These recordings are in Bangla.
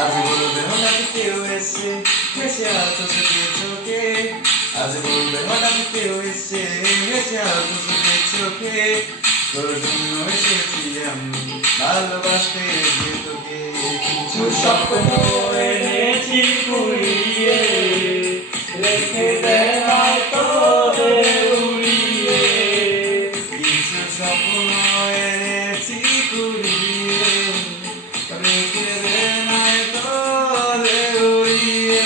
আজ বলবে হঠাৎ কেউ এসে হেসে আলতো চোখে চোখে, আজ বলবে হঠাৎ কেউ এসে হেসে আলতো চোখে চোখে, তোর জন্য এসেছি আমি ভালোবাসতে যে তোকে। কিছু স্বপ্ন এনেছি কুড়িয়ে, রেখে দে হয়তো উড়িয়ে। কিছু স্বপ্ন এনেছি কুড়িয়ে, রেখে দে নয়তো উড়িয়ে।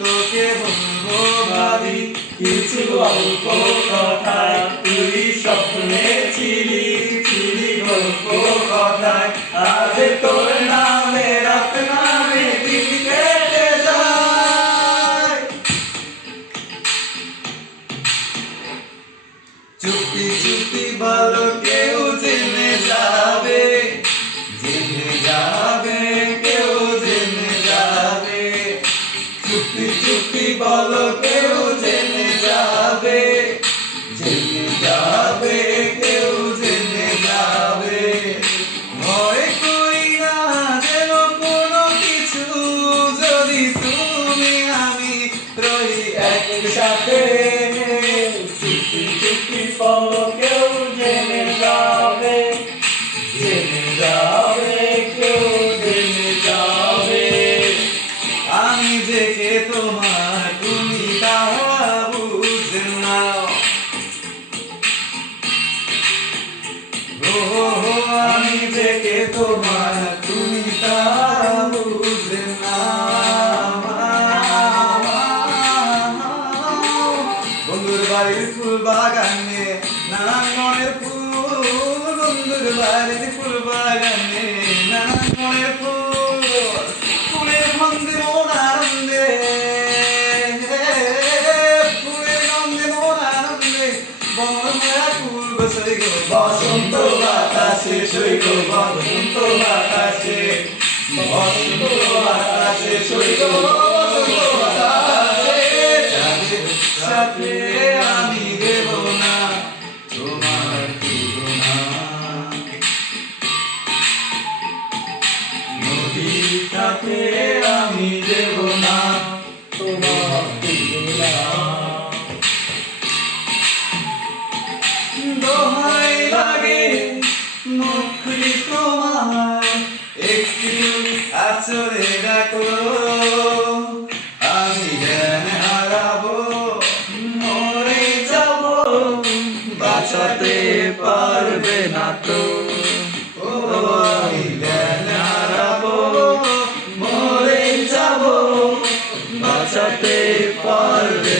তোকে বলবো ভাবি কিছু অল্প কথায়, তুই স্বপ্নে ছিলি ছিলি গল্প কথায়। আজ তোর নামে রাত নামে দিন কেটে যায়। চুপি চুপি বলো কেউ জেনে যাবে, জেনে যাবে কেউ জেনে যাবে। চুপি চুপি বলো কেউ জেনে যাবে, জেনে যাবে কেউ জেনে যাবে। ভয় করি না যেন কোনো কিছু, যদি তুমি আমি রই একসাথে চুপি চুপি বলো কেউ জেনে যাবে, জেনে যাবে কেউ জেনে যাবে। আমি যে কে তোমার তুমি তা বুঝে নাও। আমি যে কে তোমার তুমি তা বুঝে নাও। বন্ধুর বাড়ির ফুল বাগানে নানান মনের ফুল, বন্ধুর বাড়ির ফুল বাগানে নানান মনের ফুল, ফুলের গন্ধে মন আনন্দে, ফুলের গন্ধে মন আনন্দে। বনমেলা ফুল বসই গো বসন্ত বাতাসে, সই গো বসন্ত বাতাসে, বসন্ত বাতাসে সই গো বসন্ত বাতাসে। চাঁদের সাথে আমি দেব না তোমার তুলনা, নদীর সাথে আমি দেব না তোমার তুলনা। দোহাই লাগে মুখলি তোমার, একটু আচরে ডাকো, আমি জ্ঞান হারাবো মরে যাবো, বাঁচাতে পারবে না তো। ও আমি জ্ঞান হারাবো মরে যাবো, বাঁচাতে পারবে